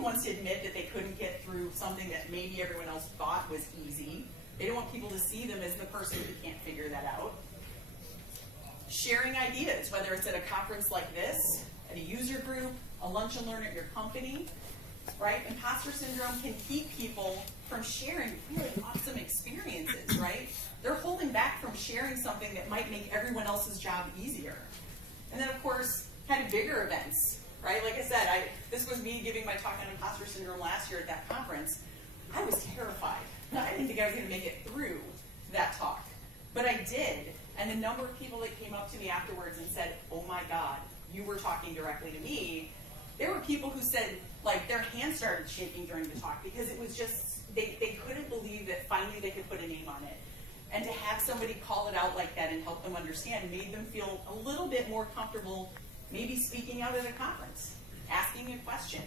Nobody wants to admit that they couldn't get through something that maybe everyone else thought was easy. They don't want people to see them as the person who can't figure that out. Sharing ideas, whether it's at a conference like this, at a user group, a lunch and learn at your company, right? Imposter syndrome can keep people from sharing really awesome experiences, right? They're holding back from sharing something that might make everyone else's job easier. And then, of course, kind of bigger events, right? Like I said, this was me giving my talk on imposter syndrome last year at that conference. I was terrified. I didn't think I was going to make it through that talk, but I did. And the number of people that came up to me afterwards and said, "Oh my God, you were talking directly to me." There were people who said, like, their hands started shaking during the talk because it was just, they couldn't believe that finally they could put a name on it. And to have somebody call it out like that and help them understand made them feel a little bit more comfortable maybe speaking out at a conference, asking a question,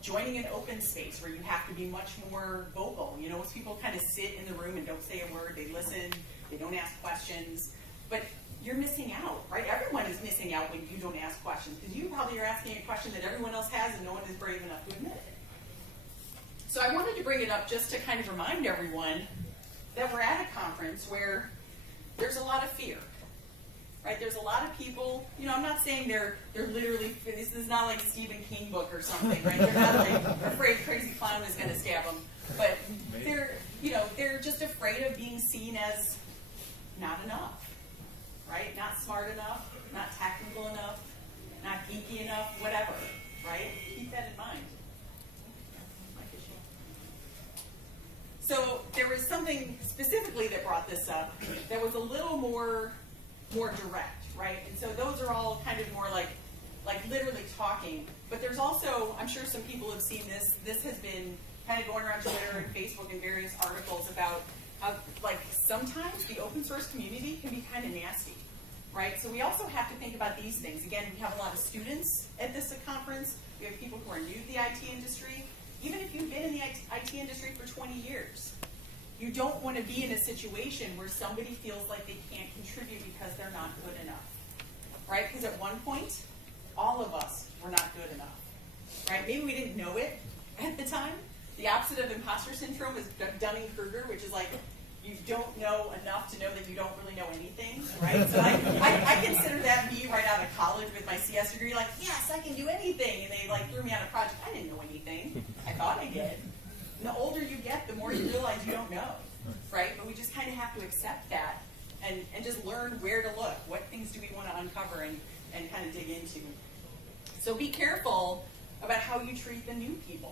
joining an open space where you have to be much more vocal. You know, most people kind of sit in the room and don't say a word, they listen, they don't ask questions. But you're missing out, right? Everyone is missing out when you don't ask questions because you probably are asking a question that everyone else has and no one is brave enough to admit it. So I wanted to bring it up just to kind of remind everyone that we're at a conference where there's a lot of fear, right? There's a lot of people, you know, I'm not saying they're literally, this is not like a Stephen King book or something, right? They're not like afraid crazy clown is going to stab them, but they're just afraid of being seen as not enough. Right? Not smart enough, not technical enough, not geeky enough, whatever, right? Keep that in mind. So there was something specifically that brought this up that was a little more direct, right? And so those are all kind of more like literally talking. But there's also, I'm sure some people have seen this. This has been kind of going around Twitter and Facebook and various articles about how, like, sometimes the open source community can be kind of nasty, right? So we also have to think about these things. Again, we have a lot of students at this conference. We have people who are new to the IT industry. Even if you've been in the IT industry for 20 years, you don't want to be in a situation where somebody feels like they can't contribute because they're not good enough, right? Because at one point, all of us were not good enough, right? Maybe we didn't know it at the time. The opposite of imposter syndrome is Dunning-Kruger, which is like you don't know enough to know that you don't really know anything, right? So I consider that me right out of college with my CS degree, like, yes, I can do anything. And they like threw me on a project. I didn't know anything. I thought I did. And the older you get, the more you realize you don't know, right? But we just kind of have to accept that and just learn where to look. What things do we want to uncover and kind of dig into? So be careful about how you treat the new people.